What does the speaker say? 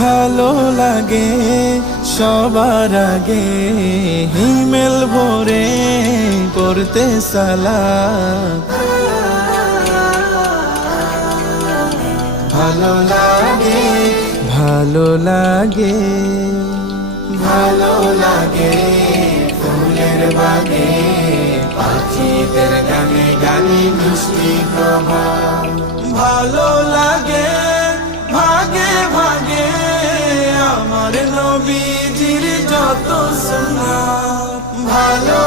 ভালো লাগে সবার আগে হিমেল ভরে করতে সালাম। ভালো লাগে ভালো লাগে ভালো লাগে ফুলের বাগে পাখিদের গানে গানে মিষ্টি প্রভাত। ভালো লাগে ভাগে ভাগে আমার নবীজির যত সুন্নাত। ভালো